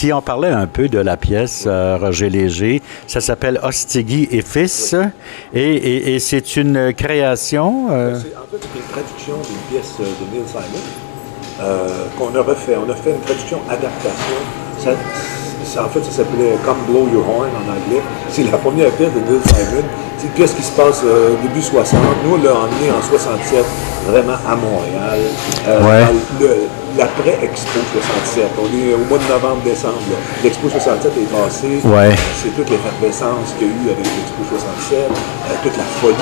Si on parlait un peu de la pièce, Roger Léger, ça s'appelle Ostigui et Fils, et c'est une création. En fait, c'est une traduction d'une pièce de Neil Simon qu'on a refait. On a fait une traduction adaptation. En fait, ça s'appelait Come Blow Your Horn en anglais. C'est la première pièce de Neil Simon. C'est une pièce qui se passe début 60. Nous, on l'a emmené en 67, vraiment à Montréal. L'après-Expo 67. On est au mois de novembre-décembre. L'Expo 67 est passée. Ouais. C'est toute l'effervescence qu'il y a eu avec l'Expo 67, toute la folie.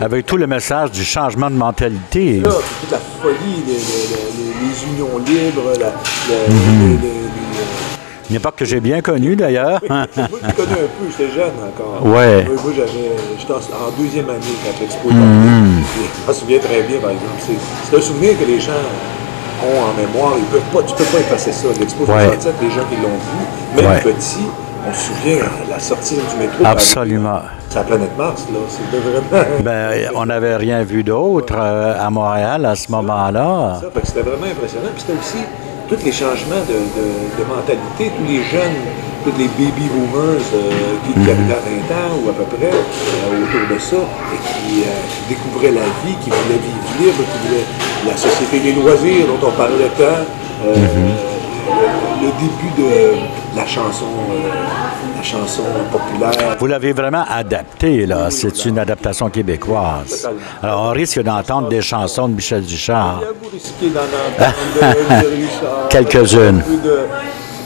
Avec tout le message du changement de mentalité. Là, toute la folie, les unions libres, une époque que j'ai bien connue, d'ailleurs. Moi, je connais un peu, j'étais jeune encore. Ouais. Moi, j'étais en deuxième année quand l'Expo est arrivée. Je me souviens très bien, par exemple. C'est un souvenir que les gens ont en mémoire. Tu peux pas effacer ça. L'Expo 67, les gens qui l'ont vu, même petits, on se souvient à la sortie du métro. Absolument. C'est la planète Mars, là. C'était vraiment... On n'avait rien vu d'autre à Montréal à ce moment-là. C'était vraiment impressionnant. Puis c'était aussi tous les changements de mentalité, tous les jeunes, tous les baby boomers qui avaient 20 ans ou à peu près autour de ça, et qui découvraient la vie, qui voulaient vivre libre, qui voulaient la société des loisirs dont on parlait tant, le début de la chanson populaire. Vous l'avez vraiment adapté, là. C'est une adaptation québécoise. Alors, on risque d'entendre des chansons de Michel Duchard. Vous risquez d'en entendre de Richard. Quelques-unes.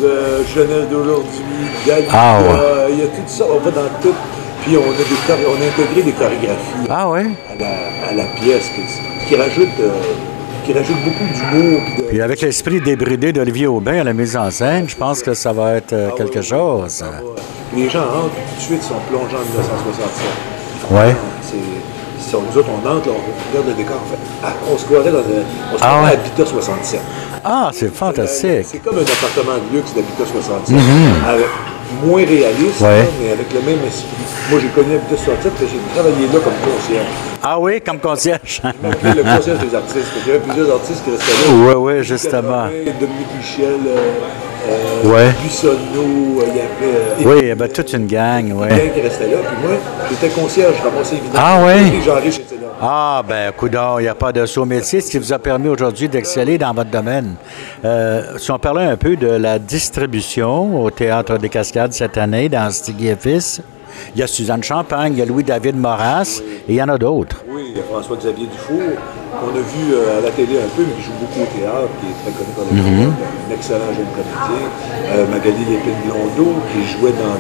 De Jeunesse d'aujourd'hui, d'Alida. Ah, ouais. Il y a tout ça, on va dans tout. Puis on a intégré des chorégraphies à la pièce qui rajoute beaucoup d'humour. Puis avec l'esprit débridé d'Olivier Aubin à la mise en scène, je pense que ça va être quelque chose. Les gens entrent, puis tout de suite, ils sont plongés en 1967. Oui. Nous autres, on entre, on regarde le décor, on se croirait à Habitat 67. Ah, c'est fantastique. C'est comme un appartement de luxe d'Habitat 67. Moins réaliste, mais avec le même esprit. Moi, j'ai connu Habitat 67 et j'ai travaillé là comme concierge. Ah oui, comme concierge. Le concierge des artistes. Il y avait plusieurs artistes qui restaient là. Oui, justement. Dominique Michel, Oui, Buissonneau, il y avait toute une gang, une gang qui restait là. Puis moi, j'étais concierge, je ramassais évidemment. Ah oui? Jean-Riche était là. Ah, ben, coudonc, il n'y a pas de saut métier, ce qui vous a permis aujourd'hui d'exceller dans votre domaine. Si on parlait un peu de la distribution au Théâtre des Cascades cette année, dans Ostigui et Fils, il y a Suzanne Champagne, il y a Louis-David Moras, et il y en a d'autres. Oui, il y a François-Xavier Dufour, qu'on a vu à la télé un peu, mais qui joue beaucoup au théâtre, qui est très connu par le monde, un excellent jeune comédien. Magali Lépine-Blondeau, qui jouait dans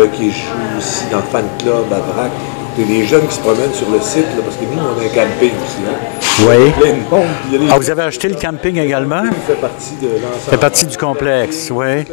19-2, qui joue aussi dans Fan Club à Vrac. C'est des jeunes qui se promènent sur le site, là, parce que nous, on a un camping aussi. Hein. Oui. Plein de monde. Vous avez acheté le camping également? Il fait partie de l'ensemble. Fait partie du complexe, oui.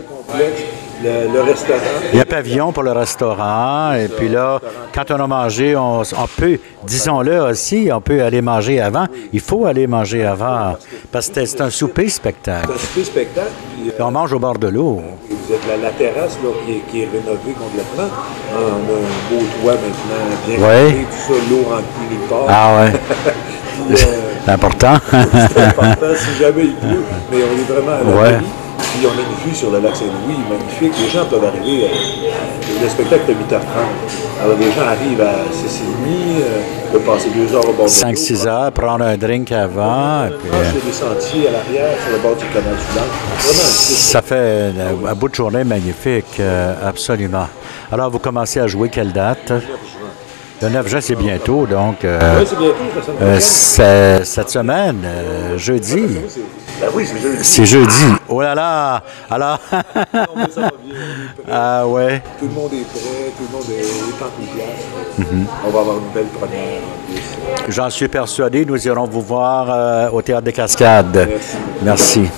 Le restaurant. Il y a un pavillon pour le restaurant. Et puis là, quand on a mangé, on peut, disons-le aussi, on peut aller manger avant. Il faut aller manger avant. Parce que c'est un souper-spectacle. C'est un souper-spectacle. Puis on mange au bord de l'eau. Vous êtes la terrasse là, qui est rénovée complètement. On a un beau toit maintenant, bien rénové, tout ça, l'eau remplie nulle part. Ah ouais. C'est important. C'est important si jamais il pleut. Mais on est vraiment à la nuit. Puis on a une vue sur le lac Saint-Louis magnifique. Les gens peuvent arriver, le spectacle est à 8h30. Alors les gens arrivent à 6h30, peuvent passer 2 heures au bord de l'eau. 5-6 heures, prendre un drink avant. Puis... Il y a des sentiers à l'arrière, sur le bord du canal Soudan. Ça fait un bout de journée magnifique, absolument. Alors vous commencez à jouer quelle date? Le 9 juin, c'est bientôt, donc... oui, c'est bientôt. Cette semaine, jeudi. Ben oui, c'est jeudi. C'est jeudi. Oh là là! Alors... Non, mais ça va bien. Ah ouais. Tout le monde est prêt, tout le monde est en place. On va avoir une belle première en plus. J'en suis persuadé. Nous irons vous voir au Théâtre des Cascades. Merci. Merci.